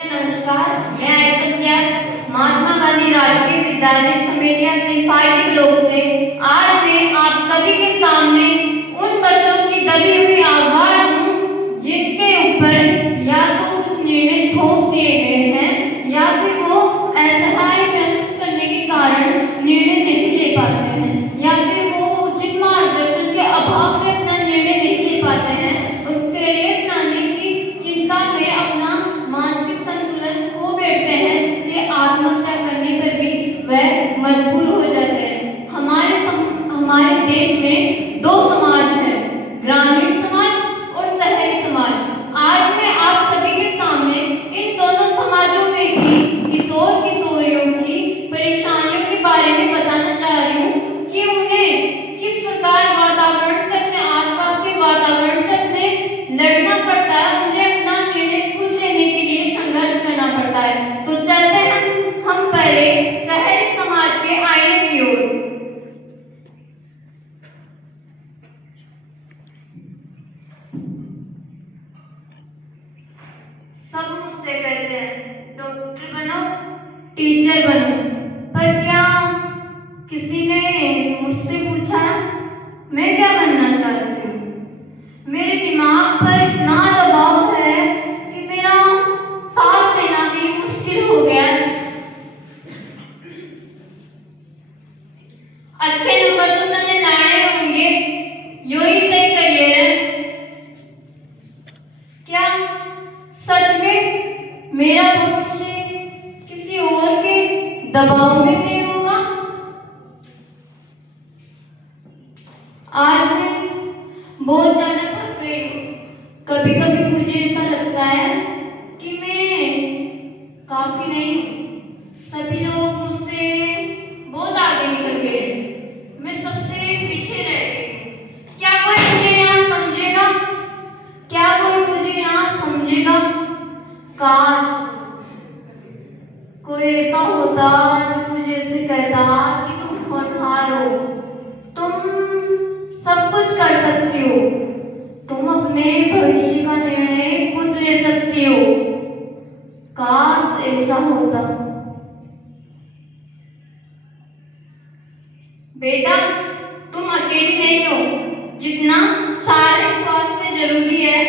नमस्कार, मैं एसएसआर महात्मा गांधी राष्ट्रीय विद्यालय समेटिया सिपाही ब्लॉक से आज मैं आप सभी के सामने उन बच्चों की दबी हुई आवाज हूँ जिनके ऊपर या तो कुछ निर्णय थोप दिए गए हैं या फिर वो असहाय महसूस करने के कारण निर्णय नहीं ले पाते हैं या फिर वो उचित मार्गदर्शन के अभाव में अपना निर्णय नहीं ले पाते हैं और करियर बनाने की चिंता में अपना मानसिक संतुलन खो बैठते हैं, जिससे आत्महत्या करने पर भी वह मजबूर हो जाते हैं। हमारे देश में दो समाज हैं, ग्रामीण समाज और शहरी समाज। आज मैं आप सभी के सामने इन दोनों समाजों में भी किशोर किशोरियों की परेशानियों के बारे में बताना चाह रही हूँ कि उन्हें किस प्रकार वातावरण से, अपने आसपास के वातावरण से अपने लड़ना पड़ता है, उन्हें अपना निर्णय खुद लेने के लिए संघर्ष करना पड़ता है। तो चलते हैं हम पहले शहरी समाज के आईने की ओर। सब मुझसे कहते हैं डॉक्टर बनो, टीचर बनो, पर क्या किसी ने मुझसे पूछा मैं क्या बनना चाहती हूँ? मेरे दिमाग पर इतना दबाव है कि मेरा सांस लेना भी मुश्किल हो गया है। अच्छे नंबर तो तने लाने होंगे, यो ही सही करियर है। क्या सच में मेरा भविष्य किसी और के दबाव में तय होगा? आज मैं बहुत ज्यादा थक गई हूँ। कभी कभी मुझे ऐसा लगता है कि मैं काफी नहीं हूँ। सभी लोग मुझसे बहुत आगे निकल गए, मैं सबसे पीछे रह गई। क्या कोई मुझे यहाँ समझेगा? क्या कोई मुझे यहाँ समझेगा? काश कोई ऐसा होता जो मुझे ऐसे कहता कि तुम होनहार हो, तुम सब कुछ कर सकती हो, तुम अपने भविष्य का निर्णय खुद ले सकती हो। काश ऐसा होता। बेटा, तुम अकेली नहीं हो। जितना शारीरिक स्वास्थ्य जरूरी है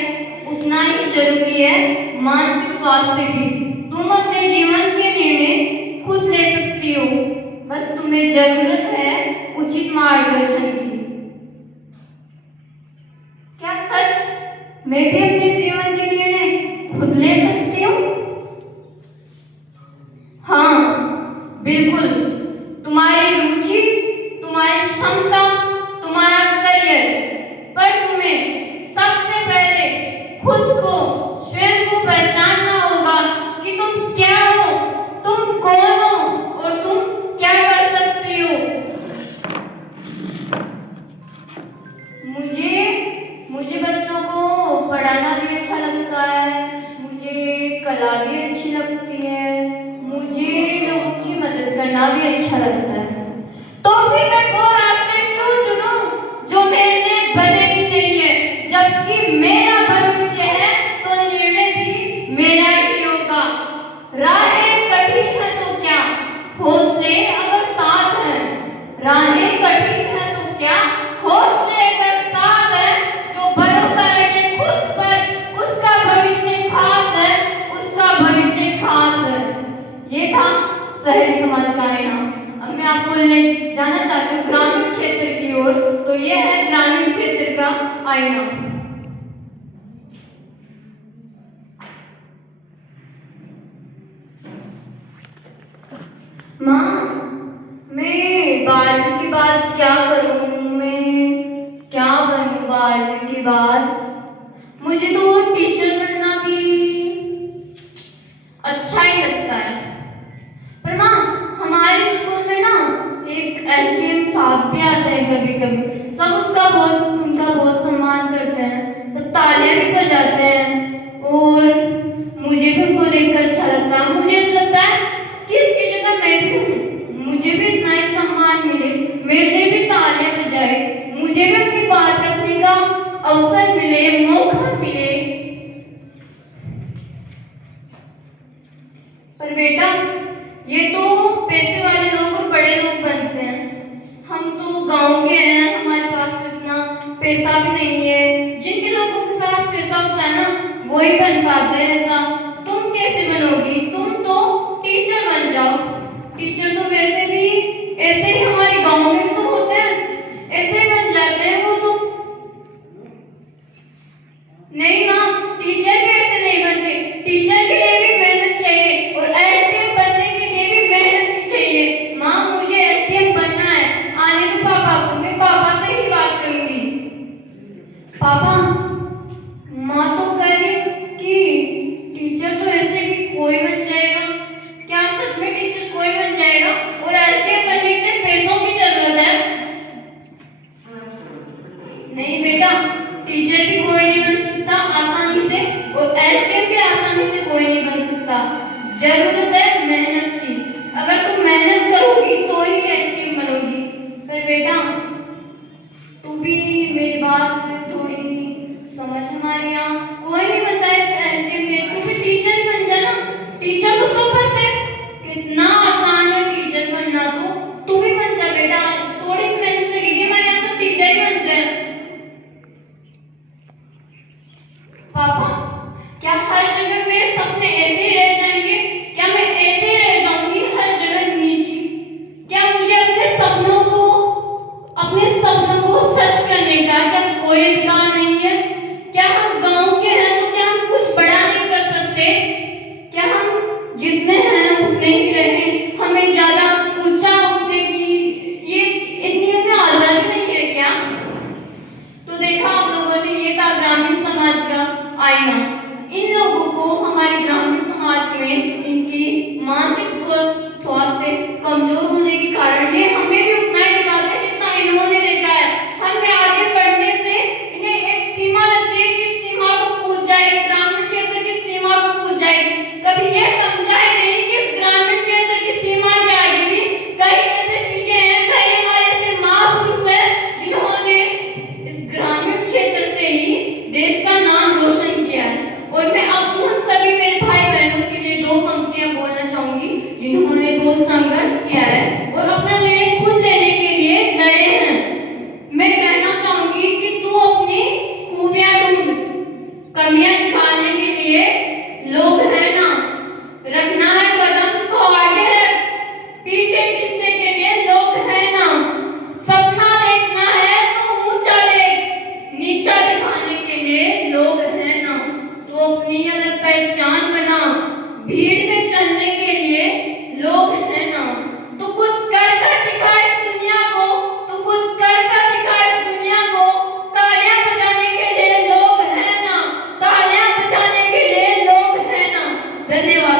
उतना ही जरूरी है मानसिक स्वास्थ्य भी। तुम अपने जीवन के निर्णय खुद ले सकती हो, बस तुम्हें जरूरत है उचित मार्गदर्शन की। क्या सच मैं भी अपने जीवन के निर्णय खुद ले सकती हूँ? हाँ, बिल्कुल। तुम्हारी रुचि, तुम्हारी क्षमता, तुम्हारा करियर, पर तुम्हें सबसे पहले खुद को, स्वयं को पहचानना होगा कि तुम क्या हो, तुम कौन हो और तुम क्या कर सकती हो। मुझे बच्चों को पढ़ाना भी अच्छा लगता है, मुझे कला भी अच्छी लगती है, मुझे लोगों की मदद करना भी अच्छा लगता है। तो फिर मैं वो रास्ते क्यों चुनूं जो मैंने बने ही नहीं है? जबकि मेरा भविष्य है तो निर्णय भी मेरा ही होगा। राहें कठिन है तो क्या, हौसले अगर साथ हैं। राहें कठिन है तो क्या, हौसले अगर साथ हैं। जो भरोसा रखे खुद पर, उसका भविष्य खास है, उसका भविष्य खास है। ये था शहरी समाज का आईना। अब मैं आपको ले जाना चाहती हूँ ग्रामीण क्षेत्र की ओर। तो ये है ग्रामीण क्षेत्र का आईना। माँ, मैं 12वीं के बाद क्या करूँ? मैं क्या बनूँ 12वीं के बाद? मुझे तो टीचर बनना भी अच्छा ही लगता है। पर माँ, हमारे स्कूल में ना एक एसडीएम साहब भी आते हैं कभी कभी। सब उनका बहुत सम्मान करते हैं, सब तालियां भी बजाते हैं और मुझे भी उनको देखकर अच्छा लगता है। मुझे ऐसा लगता है कि इसकी जगह मैं भी हूँ, मुझे भी इतना ही सम्मान मिले, मेरे भी तालियां बजाए, मुझे भी अपनी बात रखने का अवसर मिले, मौका मिले। पर बेटा ये तो पैसे वाले लोग और बड़े लोग बनते हैं, हम तो गांव के हैं, हमारे पास तो इतना पैसा भी नहीं है। जिनके लोगों के पास पैसा होता है ना वही बन पाते हैं ऐसा। तुम कैसे बनोगी? तुम तो टीचर बन जाओ। टीचर तो वैसे भी ऐसे ही हमारे गांव में तो होते हैं, ऐसे ही बन जाते हैं वो तो। नहीं माँ, टीचर भी ऐसे नहीं बनते। टीचर के लिए भी मेहनत चाहिए और एसडीएम बनने के लिए भी मेहनत ही चाहिए। माँ मुझे एसडीएम बनना है, आने दो पापा को, मैं पापा से ही बात करूंगी। पापा, माँ तो कह रही कि टीचर तो ऐसे भी कोई बन जाएगा। क्या सच में टीचर कोई बन जाएगा? और एसडीएम बनने के लिए पैसों की जरूरत है। नहीं बेटा, टीचर भी कोई नहीं बन सकता आसानी से और एसडीएम भी आसानी से कोई नहीं बन सकता। जरूरत है मेहनत की। अगर तुम मेहनत करोगी तो ही एसडीएम बनोगी। पर बेटा तू भी मेरी बात थोड़ी समझ हमारे यहाँ कोई नहीं बनता है एसडीएम में। तू भी टीचर ही बन जाना। टीचर तो सब बनते हैं, कितना आसान है टीचर बनना। तो तू भी बन जा बेटा, थोड़ी सी मेहनत लगेगी, हमारे यहाँ सब टीचर ही बनते हैं। पापा क्या हर जगह मेरे सपने ऐसे ही रह जाएंगे? क्या मैं ऐसे ही रह जाऊंगी हर जगह नीची? क्या मुझे अपने सपनों को सच करने का क्या कोई अधिकार नहीं है? क्या हम गांव के हैं तो क्या हम कुछ बड़ा नहीं कर सकते? क्या हम जितने हैं उतने ही रहें? हमें ज्यादा ऊंचा उठने की ये इतनी हमें आजादी नहीं है क्या? तो देखा आप लोगों ने, ये था ग्रामीण समाज का आईना। इन लोगों को हमारे ग्रामीण समाज में इनकी मानसिक स्वास्थ्य कमजोर होने के कारण ये हमें भी उतना ही दिखाते हैं जितना इन्होंने देखा है। हमें आगे बढ़ने से इन्हें एक सीमा लगती है कि सीमा को कूद जाएगी, ग्रामीण क्षेत्र की सीमा को कूद जाएगी। कभी ये समझा ही नहीं कि इस ग्रामीण क्षेत्र की सीमा के आगे भी कई ऐसी चीजें हैं, कई हमारे ऐसे महापुरुष हैं जिन्होंने इस ग्रामीण क्षेत्र से ही देश का नाम रोशन किया है। और मैं अब उन सभी मेरे भाई बहनों के लिए दो पंक्तियां बोलना चाहूंगी जिन्होंने बहुत संघर्ष किया है और अपना निर्णय खुद लेने के लिए लड़े हैं। मैं कहना चाहूंगी कि तू अपनी खूबियां ढूंढ, कमियां निकालने के लिए लोग हैं ना। रखना है कदम तो आगे रख, पीछे खींचने के लिए लोग हैं ना। सपना देखना है तो ऊंचा देख, नीचा दिखाने के लिए लोग हैं ना। तो अपनी अलग पहचान बना, भीड़ में चलने के लिए लोग हैं ना। तो कुछ कर कर दिखा इस दुनिया को, तो कुछ कर कर दिखा इस दुनिया को। तालियां बजाने के लिए लोग हैं ना, तालियां बजाने के लिए लोग हैं ना। धन्यवाद।